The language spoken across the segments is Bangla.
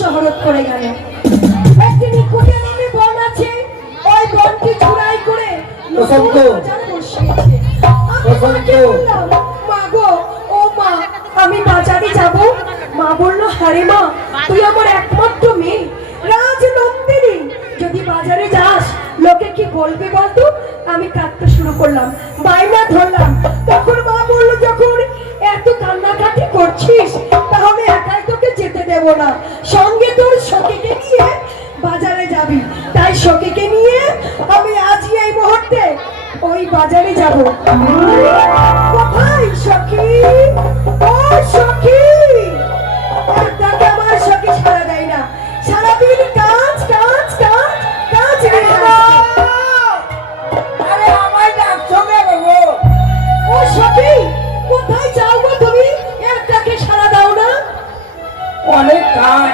শহরত করে গেল। একটি নিকুটিয়া নামে বন আছে, ওই বনটি চুরাই করে আমি বাজারে যাব। মা বললো, হারে মা, তুই আমার একমাত্র মেয়ে রাজনন্দিনী, যদি বাজারে যাস লোকে কি বলবে বলতো? আমি কাঁদতে শুরু করলাম, বাইনা ধরলাম। তখন মা বললো, যখন এত কান্নাকাটি করছিস তাহলে একাই তোকে যেতে দেব না, সঙ্গে তোর সখীকে নিয়ে বাজারে যাবি। তাই সখীকে নিয়ে আমি আজই এই মুহূর্তে ওই বাজারে যাব। কোথায় সখী? ও সখী! তাকে আমার সখী সাড়া দেয় না, সারাদিন কাজ কাজ কাজ কাজ। আরে আমায় ডাকছো কেন গো? ও সখী, কোথায় যাও গো তুমি? একটাকে সাড়া দাও না। অনেক কাজ,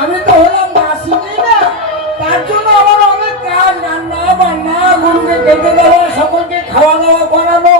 আমি তো হলাম দাসিনী না, তার জন্য আমার অনেক কাজ, রান্না বান্না, গরুকে খেতে দেওয়া, সকলকে খাওয়া দাওয়া করানো,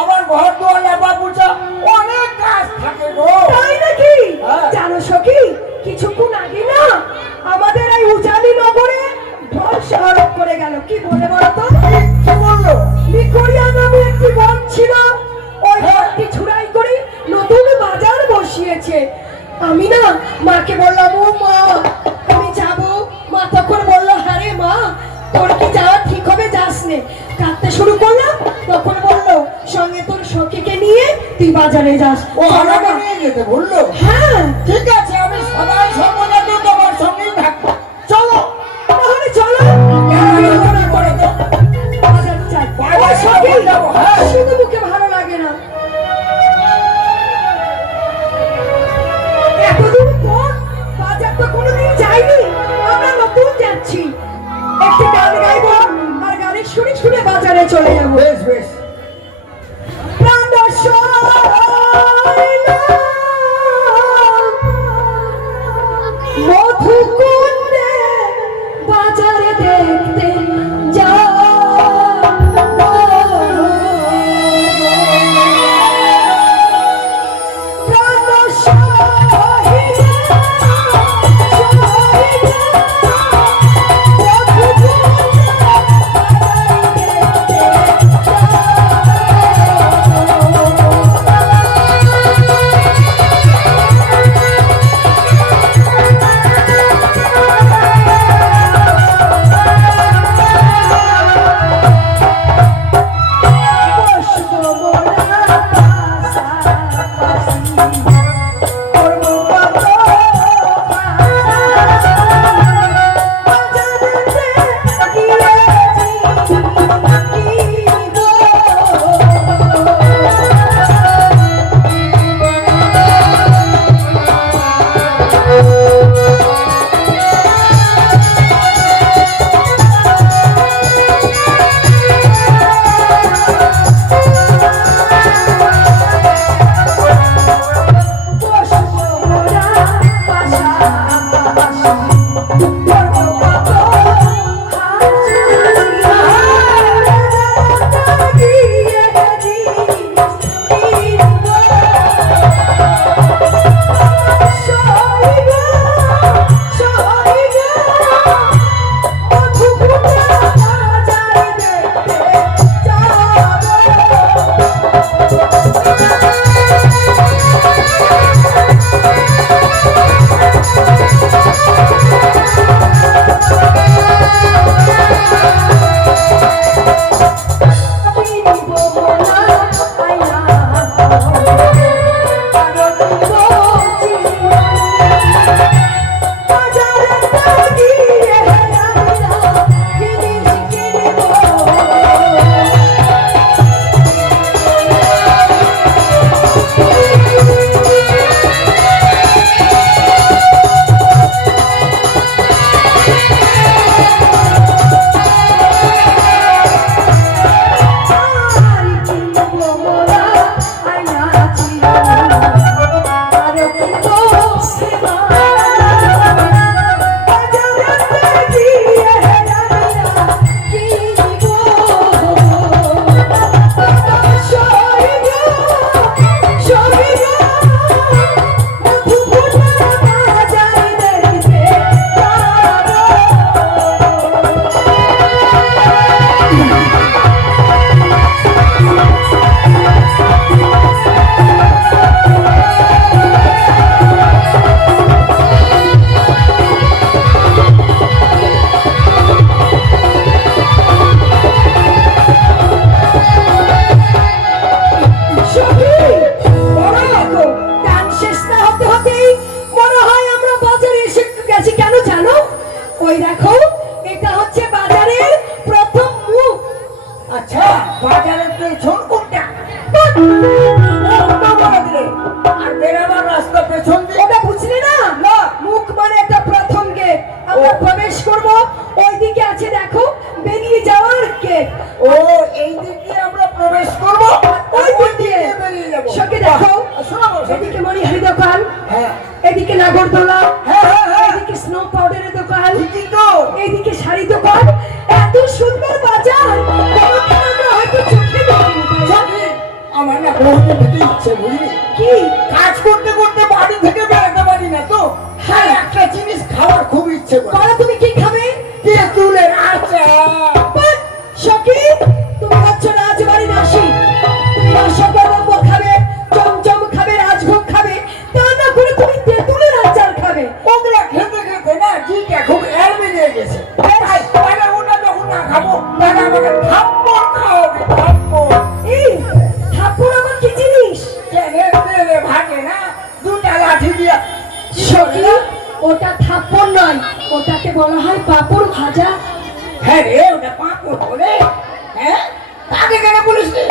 আমার ঘর দুয়ার লেপা পোছা, অনেক কাজ থাকে গো। তাই নাকি? জানো সখী, কিছুক্ষণ আগে না আমাদের এই উজানি নগরে বন শহরত করে গেল। কি বলে বলো তো? কি বললো? নিকোরিয়া নামে একটি বন ছিল, ওই বনটি ছুড়াই করে নতুন বাজার বসিয়েছে। আমি না মাকে বললাম, ও মা আমি যাবো। মা তখন বললো, হারে মা, তোর কি যাওয়া ঠিক হবে, যাস নে। কাঁদতে শুরু করলাম। তখন বললো, সঙ্গে তোর সখীকে নিয়ে তুই বাজারে যাস। ও আমাকে নিয়ে যেতে বললো? হ্যাঁ ঠিক আছে, আমি সদাই সর্বদা তো তোমার সঙ্গেই থাকবো। চলো তাহলে চলো। করে তো বাজারে যাই। ও সখী, শুধু মুখে ভালো লাগে না, এতদূর পর বাজার তো কোনোদিন যাইনি, আমরা নতুন যাচ্ছি। একটি গান গাইবো আর গানের শুনে শুনে বাজারে চলে যাবো। বেশ বেশ। প্রাণ সয়না মধুকুণ্ডে বাজারে দেখতে যাও। প্রাণ দেখো শোনাবো এদিকে মণিহারি দোকান, হ্যাঁ এদিকে নাগরদোলা, হ্যাঁ হ্যাঁ হ্যাঁ এদিকে স্নো পাউডারের দোকান, ঠিকই তো এইদিকে শাড়ি দোকান, এত সুন্দর বাজার কোনোদিন আমরা হয়তো চোখে দেখিনি, তাই না? জানি, আমার না বহুদিন থেকে ইচ্ছে বুঝলি কি কাজ করতে করতে বাড়ি থেকে বেরোতে পারি না তো হ্যাঁ একটা জিনিস খাওয়ার খুব ইচ্ছে করে বলো তুমি কি খাবে? তেঁতুলের আচার বাহ, সখী, তুমি হচ্ছ রাজবাড়ির দাসী, তুমি রসগোল্লা খাবে, চমচম খাবে, রাজভোগ খাবে, তা না করে তুমি তেঁতুলের আচার খাবে। ওগুলা খেতে খেতে না জিটা খুব এর বেরিয়ে গেছে তাই তাহলে ওটা যখন না খাবো তাহলে আমাকে থাপ্পড় খাওয়াবে থাপ্পড় এই ঠাকুর আমার কি জিনিস? কেনে তেলে ভাগে না দুটা লাঠি দিয়া সখী, ওটা থাপ্পড় নয়, ওটাকে বলা হয় পাঁপড় ভাজা। হ্যাঁ রে ওটা পাঁপড় বলে হ্যাঁ তাকে কেন বলিস রে?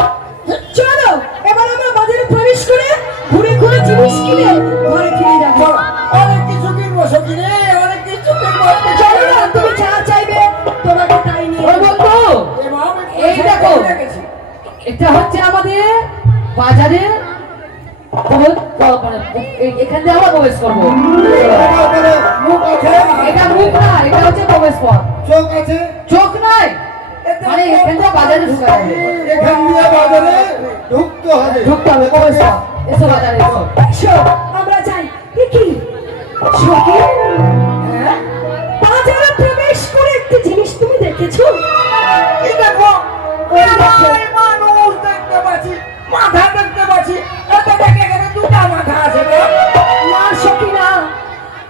চলো এবার আমরা বাজারে প্রবেশ করে ঘুরে ঘুরে জিনিস কিনে ঘরে ফিরে যাবো। চলো, অনেক কিছু কিনবো সখী রে অনেক কিছু কিনবো চলো না, তুমি যা চাইবে তোমাকে তাই নিয়ে ওই বন্ধু, এই দেখো। এটা হচ্ছে আমাদের বাজারে এখান থেকে আমরা প্রবেশ করবো। মুখ আছে এটা মুখ না, এটা হচ্ছে প্রবেশ পথ। চোখ আছে চোখ নাই, মানে এখান থেকে বাজারে ঢুকা যাবে, এখান দিয়ে বাজারে ঢুকতে হবে ঢুকতে হবে প্রবেশ পথ। এসো বাজারে এসো। এসো, আমরা যাই। কি সখী, বাজারে প্রবেশ করে একটি জিনিস তুমি দেখেছো? এই দেখো ওই দেখো। এই মানুষ দেখতে পাচ্ছি মাথা দেখতে পাচ্ছি এত দেখে এখানে দুটা মাথা আছে রে না সখী না,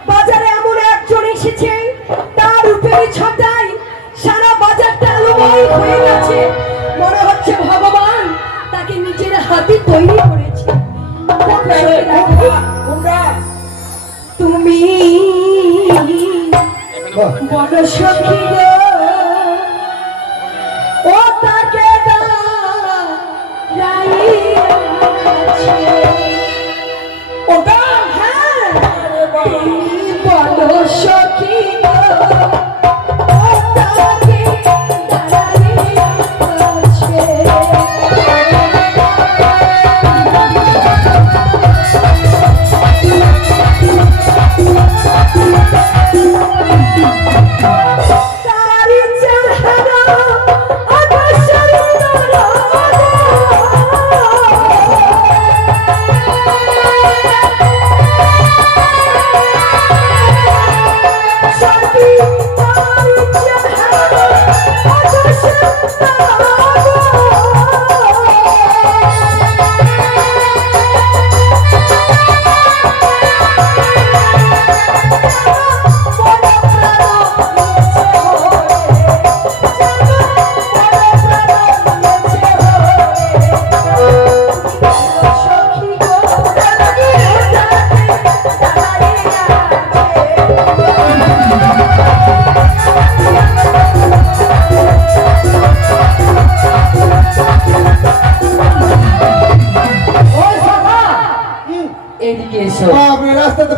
বাজারে এমন একজন এসেছে, তার উপরে ছটাই সারা বাজারটা আলোময় হয়ে গেছে, মনে হচ্ছে ভগবান তাকে নিজের হাতে তৈরি করেছে। কোনটা রে? কোনটা? তুমি বড় সখী গো, ও তাকে দাঁড়াইয়াছে। ওটা হ্যাঁ, আরে বাবা তুমি বড় সখী গো, ও তাকে দাঁড়াইয়াছে। তারি চেহারা আকাশের তারা, সখী তারি চেহারা আকাশের তারা। ওই সখা, এদিকে এসো। বাপ রে রাস্তাতে